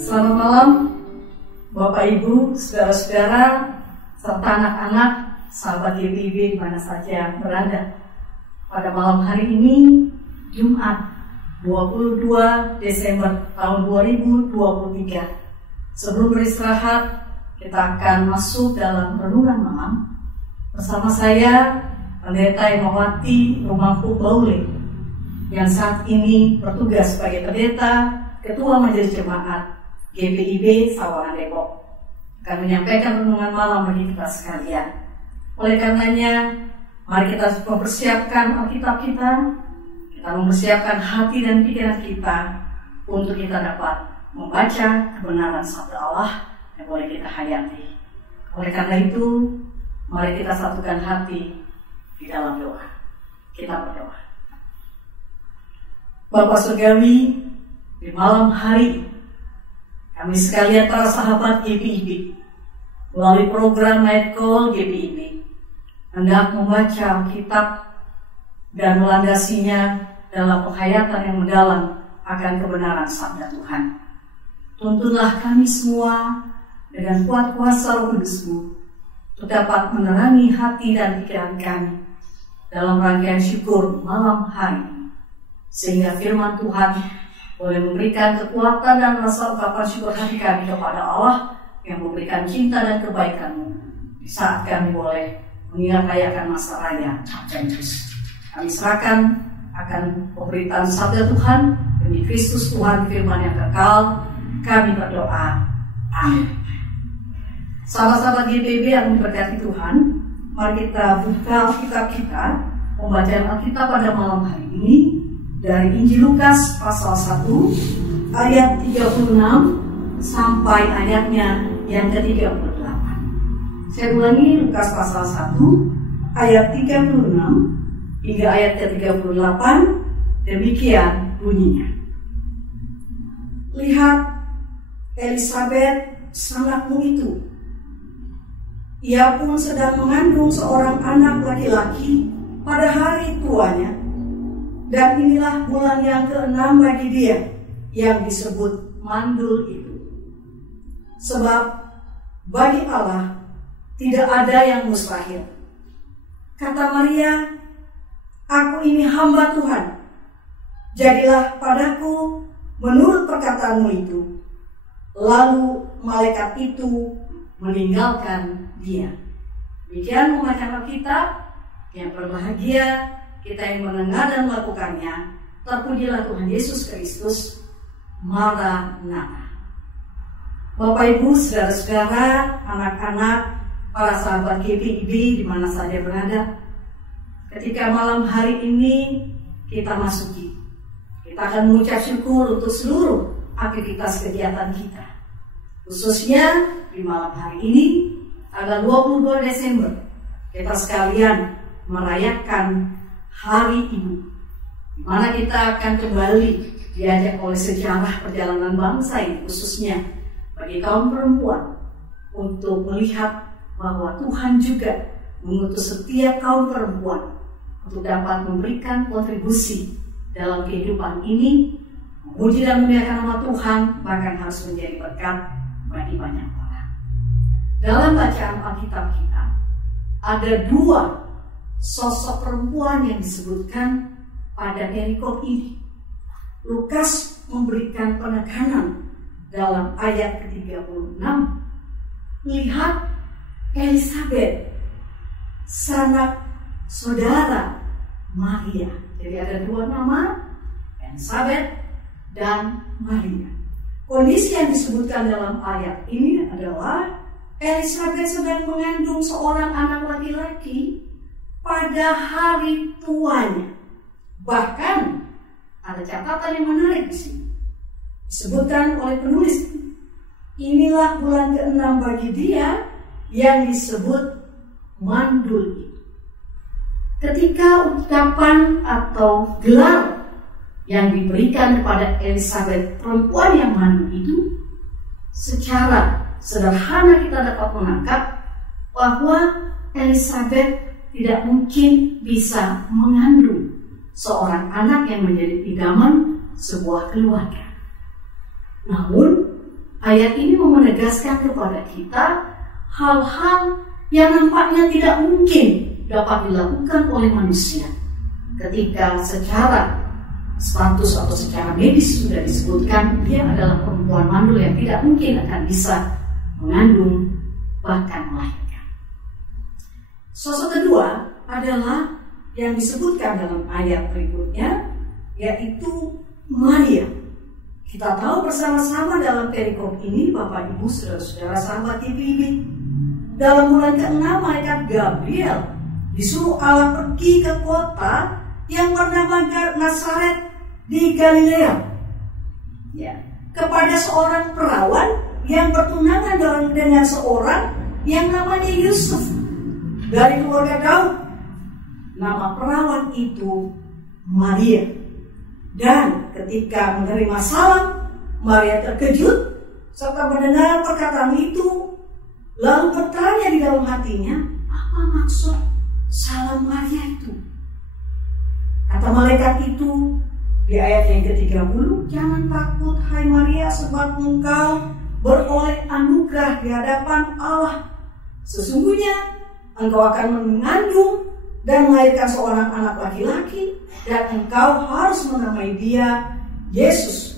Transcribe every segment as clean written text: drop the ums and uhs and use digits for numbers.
Selamat malam, Bapak Ibu, saudara-saudara, serta anak-anak, sahabat GPIB di mana saja berada. Pada malam hari ini, Jumat 22 Desember tahun 2023. Sebelum beristirahat, kita akan masuk dalam renungan malam. Bersama saya, Pendeta Imawati Rumahku Baule, yang saat ini bertugas sebagai pendeta Ketua Majelis Jemaat GPIB Sawangan Depok, akan menyampaikan renungan malam bagi kita sekalian. Oleh karenanya, mari kita mempersiapkan Alkitab kita mempersiapkan hati dan pikiran kita untuk kita dapat membaca kebenaran sabda Allah yang boleh kita hayati. Oleh karena itu, mari kita satukan hati di dalam doa. Kita berdoa. Bapa Surgawi, di malam hari kami sekalian para sahabat GPIB melalui program Night Call GPIB hendak membaca Alkitab dan melandasinya dalam penghayatan yang mendalam akan kebenaran sabda Tuhan. Tuntunlah kami semua dengan kuat kuasa Roh Kudus-Mu untuk dapat menerangi hati dan pikiran kami dalam rangkaian syukur malam hari ini, sehingga firman Tuhan boleh memberikan kekuatan dan rasa ungkapan syukur hati kami kepada Allah yang memberikan cinta dan kebaikan-Mu di saat kami boleh mengingat rayakan masa raya Adventus. Kami serahkan akan pemberitaan sabda Tuhan demi Kristus Tuhan firman yang kekal. Kami berdoa. Amin. Sahabat-sahabat GPIB yang diberkati Tuhan, mari kita buka Alkitab kita, pembacaan Alkitab pada malam hari ini dari Injil Lukas pasal 1 ayat 36 sampai ayatnya yang ke-38. Saya ulangi, Lukas pasal 1 ayat 36 hingga ayat ke-38. Demikian bunyinya. Lihat, Elisabet sanakmu itu, ia pun sedang mengandung seorang anak laki-laki pada hari tuanya, dan inilah bulan yang ke-6 bagi dia yang disebut mandul itu. Sebab bagi Allah tidak ada yang mustahil. Kata Maria, aku ini hamba Tuhan, jadilah padaku menurut perkataanmu itu. Lalu malaikat itu meninggalkan dia. Demikian pembacaan Alkitab. Yang berbahagia kita yang mendengar dan melakukannya. Terpujilah Tuhan Yesus Kristus. Maranatha. Bapak Ibu, saudara-saudara, anak-anak, para sahabat GPIB di mana saja berada, ketika malam hari ini kita masuki, kita akan mengucap syukur untuk seluruh aktivitas kegiatan kita. Khususnya di malam hari ini, tanggal 22 Desember, kita sekalian merayakan Hari Ibu, di mana kita akan kembali diajak oleh sejarah perjalanan bangsa ini, khususnya bagi kaum perempuan, untuk melihat bahwa Tuhan juga mengutus setiap kaum perempuan untuk dapat memberikan kontribusi dalam kehidupan ini, memuji dan memuliakan nama Tuhan, bahkan harus menjadi berkat bagi banyak orang. Dalam bacaan Alkitab kita, ada dua sosok perempuan yang disebutkan pada perikop ini. Lukas memberikan penekanan dalam ayat ke-36. Lihat, Elisabet, sanak saudara Maria. Jadi ada dua nama, Elisabet dan Maria. Kondisi yang disebutkan dalam ayat ini adalah Elisabet sedang mengandung seorang anak laki-laki pada hari tuanya. Bahkan ada catatan yang menarik di sini. Disebutkan oleh penulis, inilah bulan ke-6 bagi dia yang disebut mandul itu. Ketika ucapan atau gelar yang diberikan kepada Elisabet, perempuan yang mandul itu, secara sederhana kita dapat menangkap bahwa Elisabet tidak mungkin bisa mengandung seorang anak yang menjadi idaman sebuah keluarga. Namun ayat ini menegaskan kepada kita hal-hal yang nampaknya tidak mungkin dapat dilakukan oleh manusia ketika secara status atau secara medis sudah disebutkan dia adalah perempuan mandul yang tidak mungkin akan bisa mengandung bahkan melahirkan. Sosok kedua adalah yang disebutkan dalam ayat berikutnya, yaitu Maria. Kita tahu bersama-sama dalam perikop ini, Bapak Ibu, saudara-saudara sahabat GPIB, dalam bulan ke-6 malaikat Gabriel disuruh Allah pergi ke kota yang bernama Nazaret di Galilea, ya, kepada seorang perawan yang bertunangan dengan seorang yang namanya Yusuf dari keluarga Daud. Nama perawan itu Maria. Dan ketika menerima salam, Maria terkejut serta mendengar perkataan itu, lalu bertanya di dalam hatinya, apa maksud salam Maria itu? Kata malaikat itu di ayat yang ke-30, jangan takut hai Maria, sebab engkau beroleh anugerah di hadapan Allah. Sesungguhnya engkau akan mengandung dan melahirkan seorang anak laki-laki, dan engkau harus menamai dia Yesus.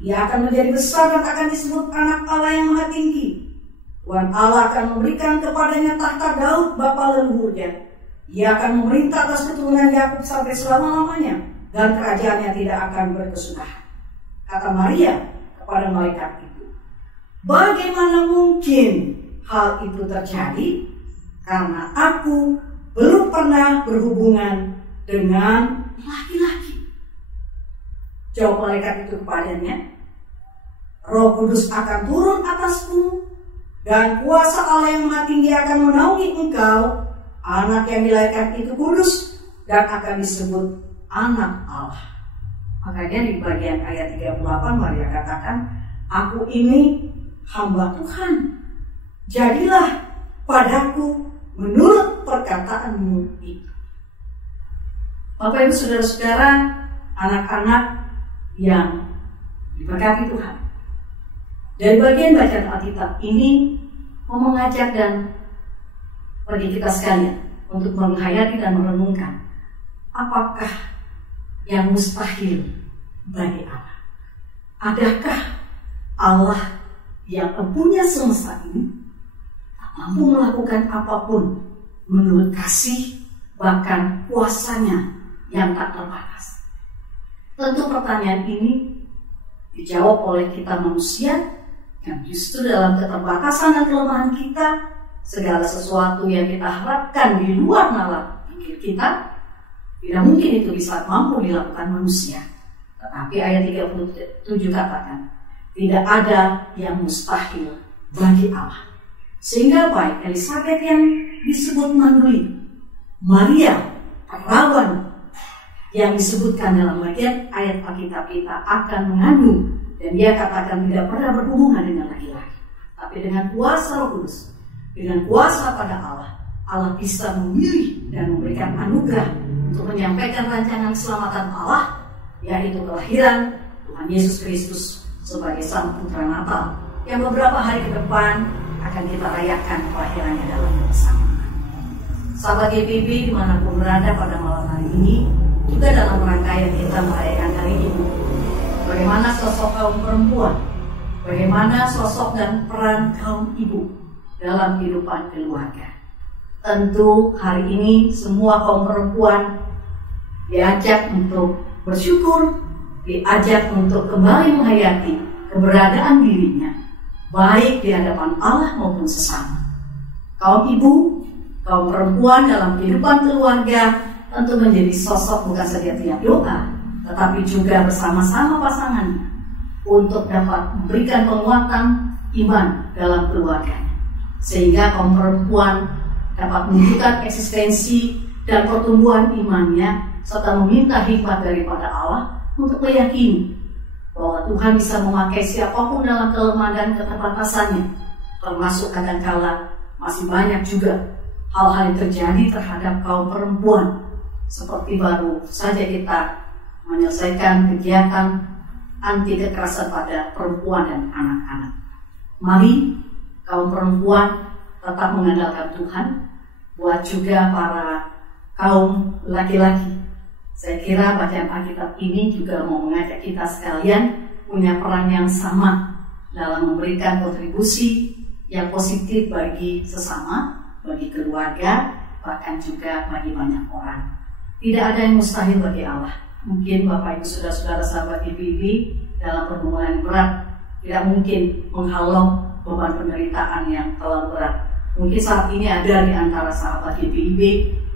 Ia akan menjadi besar dan akan disebut anak Allah yang Maha Tinggi. Tuhan Allah akan memberikan kepadanya tahta Daud bapa leluhurnya. Ia akan memerintah atas keturunan Yakub sampai selama-lamanya, dan kerajaannya tidak akan berkesudahan. Kata Maria kepada malaikat itu, bagaimana mungkin hal itu terjadi? Karena aku belum pernah berhubungan dengan laki-laki. Jawab malaikat itu kepadanya, Roh Kudus akan turun atasmu, dan kuasa Allah yang Maha Tinggi akan menaungi engkau. Anak yang dilahirkan itu kudus dan akan disebut anak Allah. Makanya di bagian ayat 38 Maria katakan, aku ini hamba Tuhan, jadilah padaku menurut perkataanmu itu. Bapak Ibu saudara-saudara, anak-anak yang diberkati Tuhan, dari bagian bacaan Alkitab ini mau mengajak dan bagi kita sekalian untuk menghayati dan merenungkan apakah yang mustahil bagi Allah. Adakah Allah yang empunya semesta ini mampu melakukan apapun menurut kasih bahkan kuasanya yang tak terbatas? Tentu pertanyaan ini dijawab oleh kita manusia yang justru dalam keterbatasan dan kelemahan kita, segala sesuatu yang kita harapkan di luar nalar pikir kita, tidak mungkin itu bisa mampu dilakukan manusia. Tetapi ayat 37 katakan, tidak ada yang mustahil bagi Allah. Sehingga baik Elisabeth yang disebut manduli, Maria perawan yang disebutkan dalam bagian ayat Alkitab kita akan mengandung, dan dia katakan tidak pernah berhubungan dengan laki-laki, tapi dengan kuasa Roh Kudus, dengan kuasa pada Allah, Allah bisa memilih dan memberikan anugerah untuk menyampaikan rancangan keselamatan Allah, yaitu kelahiran Tuhan Yesus Kristus sebagai Sang Putra Natal yang beberapa hari ke depan akan kita rayakan kelahirannya dalam bersamaan. Sahabat GPIB dimanapun berada pada malam hari ini, juga dalam rangkaian kita merayakan hari Ibu, bagaimana sosok kaum perempuan, bagaimana sosok dan peran kaum ibu dalam kehidupan keluarga. Tentu hari ini semua kaum perempuan diajak untuk bersyukur, diajak untuk kembali menghayati keberadaan dirinya, baik di hadapan Allah maupun sesama. Kaum ibu, kaum perempuan dalam kehidupan keluarga tentu menjadi sosok bukan saja tiap doa, tetapi juga bersama-sama pasangannya untuk dapat memberikan penguatan iman dalam keluarganya, sehingga kaum perempuan dapat menunjukkan eksistensi dan pertumbuhan imannya, serta meminta hikmat daripada Allah untuk meyakini bahwa Tuhan bisa memakai siapapun dalam kelemahan dan keterbatasannya, termasuk kadangkala masih banyak juga hal-hal yang terjadi terhadap kaum perempuan, seperti baru saja kita menyelesaikan kegiatan anti kekerasan pada perempuan dan anak-anak. Mari kaum perempuan tetap mengandalkan Tuhan. Buat juga para kaum laki-laki, saya kira bacaan Alkitab ini juga mau mengajak kita sekalian punya peran yang sama dalam memberikan kontribusi yang positif bagi sesama, bagi keluarga, bahkan juga bagi banyak orang. Tidak ada yang mustahil bagi Allah. Mungkin Bapak Ibu saudara-saudara sahabat GPIB dalam pergumulan berat tidak mungkin menghalau beban penderitaan yang terlalu berat. Mungkin saat ini ada di antara sahabat GPIB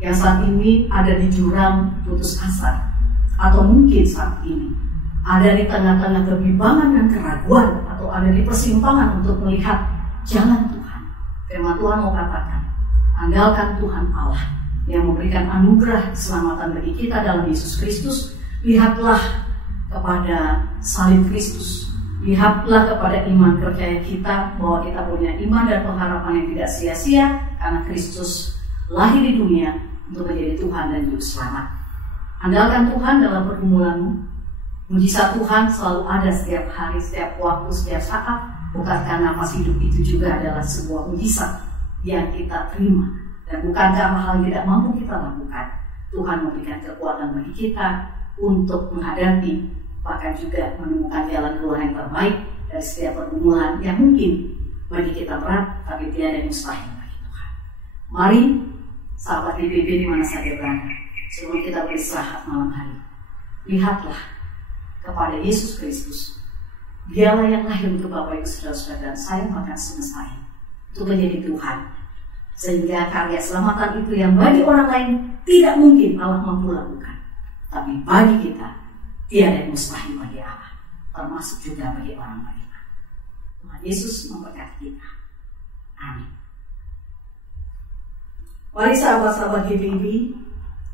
yang saat ini ada di jurang putus asa, atau mungkin saat ini ada di tengah-tengah kebimbangan dan keraguan, atau ada di persimpangan untuk melihat jalan Tuhan. Firman Tuhan mau katakan, andalkan Tuhan Allah yang memberikan anugerah keselamatan bagi kita dalam Yesus Kristus. Lihatlah kepada salib Kristus. Lihatlah kepada iman percaya kita bahwa kita punya iman dan pengharapan yang tidak sia-sia karena Kristus lahir di dunia untuk menjadi Tuhan dan Juru Selamat. Andalkan Tuhan dalam pergumulanmu. Mujizat Tuhan selalu ada setiap hari, setiap waktu, setiap saat. Bukankah nafas hidup itu juga adalah sebuah mujizat yang kita terima? Dan bukankah hal yang tidak mampu kita lakukan? Tuhan memberikan kekuatan bagi kita untuk menghadapi, bahkan juga menemukan jalan keluar yang terbaik dari setiap pergumulan yang mungkin bagi kita berat, tapi tidak ada yang mustahil bagi Tuhan. Mari, sahabat GPIB di mana saja berada, sebelum kita beristirahat malam hari, lihatlah kepada Yesus Kristus. Dialah yang lahir untuk Bapak Ibu saudara-saudara dan saya bahkan semesta ini untuk menjadi Tuhan. Sehingga karya selamatan itu yang bagi orang lain tidak mungkin Allah mampu lakukan, tapi bagi kita tiada yang mustahil bagi Allah, termasuk juga bagi orang beriman. Tuhan Yesus memberkati kita. Amin. Mari sahabat-sahabat GPIB,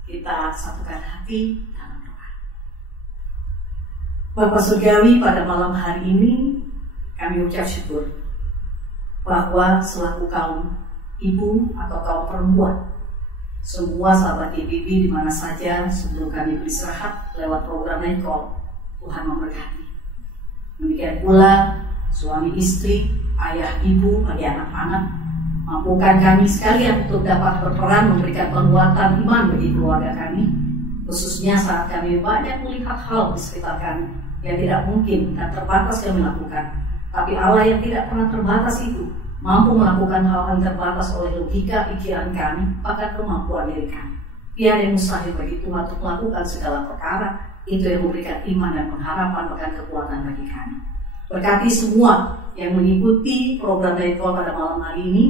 kita satukan hati dalam doa. Bapa Surgawi, pada malam hari ini kami ucap syukur bahwa selaku kaum ibu atau kaum perempuan, semua sahabat GPIB di mana saja sebelum kami beristirahat lewat program Night Call, Tuhan memberkati. Demikian pula suami istri, ayah ibu bagi anak-anak, mampukan kami sekalian untuk dapat berperan memberikan penguatan iman bagi keluarga kami, khususnya saat kami banyak melihat hal di sekitar kami yang tidak mungkin dan terbatas kami lakukan. Tapi Allah yang tidak pernah terbatas itu mampu melakukan hal yang terbatas oleh logika pikiran kami, bahkan kemampuan diri kami. Tiada yang mustahil bagi Tuhan untuk melakukan segala perkara. Itu yang memberikan iman dan pengharapan, bahkan kekuatan bagi kami. Berkati semua yang mengikuti program Night Call pada malam hari ini,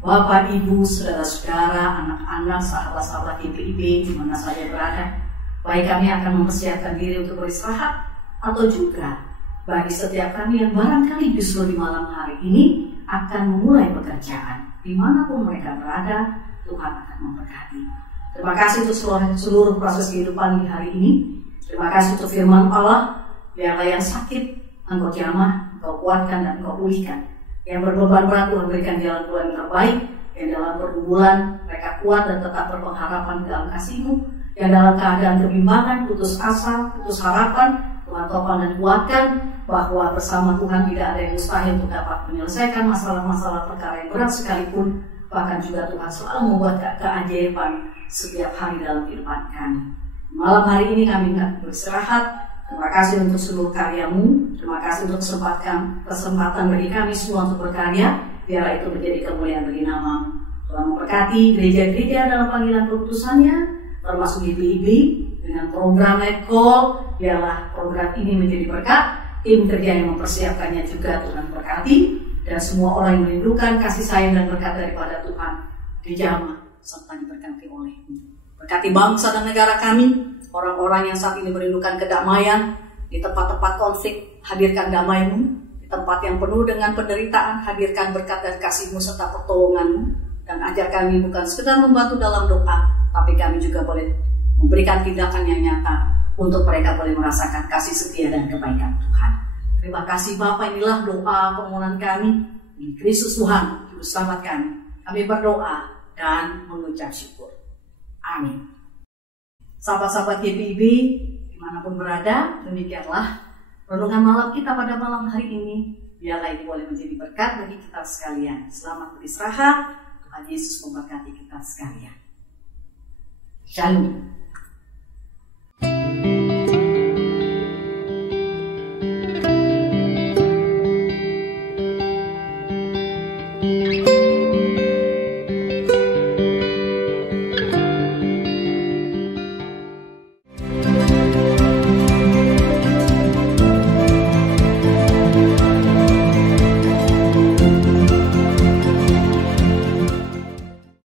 Bapak, Ibu, saudara-saudara, anak-anak, sahabat-sahabat GPIB di mana saja berada. Baik kami akan mempersiapkan diri untuk beristirahat, atau juga bagi setiap kami yang barangkali justru di malam hari ini akan memulai pekerjaan. Dimanapun mereka berada, Tuhan akan memberkati. Terima kasih untuk seluruh proses kehidupan di hari ini. Terima kasih untuk firman Allah. Biarlah yang sakit Engkau jamah, Engkau kuatkan dan Engkau pulihkan. Yang berbeban berat Tuhan berikan jalan keluar yang terbaik. Yang dalam pergumulan mereka kuat dan tetap berpengharapan dalam kasih-Mu. Yang dalam keadaan kebimbangan, putus asa, putus harapan, Tuhan topang dan kuatkan, bahwa bersama Tuhan tidak ada yang mustahil untuk dapat menyelesaikan masalah-masalah perkara yang berat sekalipun. Bahkan juga Tuhan selalu membuat keajaiban setiap hari dalam kehidupan kami. Malam hari ini kami hendak beristirahat. Terima kasih untuk seluruh karya-Mu. Terima kasih untuk kesempatan bagi kami semua untuk berkarya. Biarlah itu menjadi kemuliaan bagi nama-Mu. Tuhan memberkati gereja-gereja dalam panggilan keputusannya, termasuk GPIB dengan program Night Call. Biarlah program ini menjadi berkat. Tim kerja yang mempersiapkannya juga Tuhan berkati, dan semua orang yang merindukan kasih sayang dan berkat daripada Tuhan dijamah serta diberkati oleh-Mu. Berkati bangsa dan negara kami, orang-orang yang saat ini merindukan kedamaian di tempat-tempat konflik, hadirkan damai-Mu. Di tempat yang penuh dengan penderitaan, hadirkan berkat dan kasih-Mu serta pertolongan-Mu, dan ajar kami bukan sekedar membantu dalam doa, tapi kami juga boleh memberikan tindakan yang nyata untuk mereka boleh merasakan kasih setia dan kebaikan Tuhan. Terima kasih Bapa, inilah doa permohonan kami di Kristus Tuhan, Juru Selamat kami. Kami berdoa dan mengucap syukur. Amin. Sahabat-sahabat GPIB dimanapun berada, demikianlah renungan malam kita pada malam hari ini. Biarlah ini boleh menjadi berkat bagi kita sekalian. Selamat beristirahat. Tuhan Yesus memberkati kita sekalian. Shalom.